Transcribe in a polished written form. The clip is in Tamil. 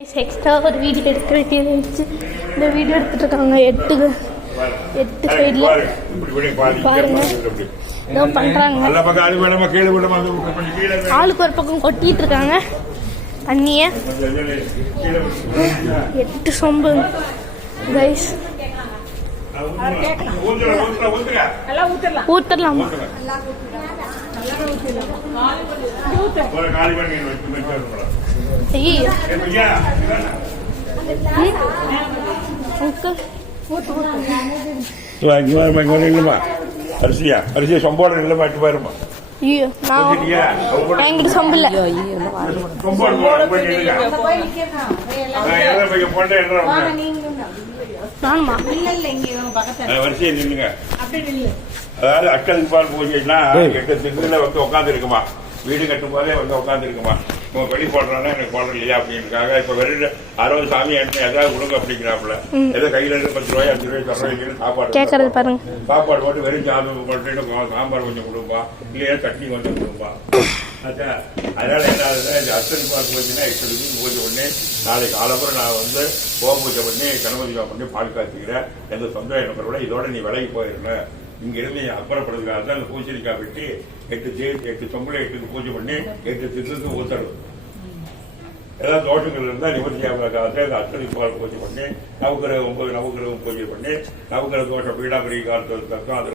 எக்ஸ்ட்ரா ஒரு வீடியோ எடுக்க வேண்டியது இருந்துச்சு. இந்த வீடியோ எடுத்துட்டு இருக்காங்க. எட்டு சைடில் பாருங்க ஏதோ பண்றாங்க. ஆளுக்கு ஒரு பக்கம் கொட்டிட்டு இருக்காங்க தண்ணிய. 8 சொம்பு கைஸ். ஊத்தலாமா? அரிசியா சொம்போட இல்ல மாட்டு பாருமா. என்கிட்ட சொம்பு இல்ல. வரிசையை நின்னுங்க. அதாவது அக்கல் பால் பூஜைன்னா 8 திங்குல வந்து உட்காந்து இருக்குமா. வீடு கட்டும் போதே வந்து உட்காந்து இருக்குமா. வெளி போடுறாங்கன்னா எனக்கு போடுற இல்லையா அப்படின்னுக்காக இப்ப வெளியில 60 சாமி ஏதாவது கொடுங்க அப்படிங்கிறாப்புல. ஏதோ கையில இருந்து 10 ரூபாய் 5 ரூபாய் தர்றோம். சாப்பாடு பாருங்க. சாப்பாடு போட்டு வெறும் சாம்பார் கொஞ்சம் கொடுப்பா, இல்லையா சட்னி கொஞ்சம் கொடுப்பா. அதனால என்ன ஆகுதுன்னா இந்த அர்ச்சனை பால் பூஜைன்னா 8 பூஜை பண்ணி நாளைக்கு காலப்புறம் நான் வந்து பூஜை பண்ணி கணபதி பண்ணி பால் காய்ச்சிக்கிறேன். எந்த சொந்த எனக்கு கூட இதோட நீ விலைக்கு போயிருந்தேன். இங்க இருந்து அப்புறப்படுறதுக்காக தான் அந்த பூசணிக்காய் வெட்டி 8 சொம்புல 8 பூஜை பண்ணி 8 திக்கு ஊத்தணும். ஏதாவது தோட்டங்கள் இருந்தா நிவர்த்தியாக அந்த அர்ச்சனை பால் பூஜை பண்ணி நவக்கிரகம் 9 நவக்கிரகம் பூஜை பண்ணி நவக்கிரக தோஷம் பீடாபரி காலத்துக்கு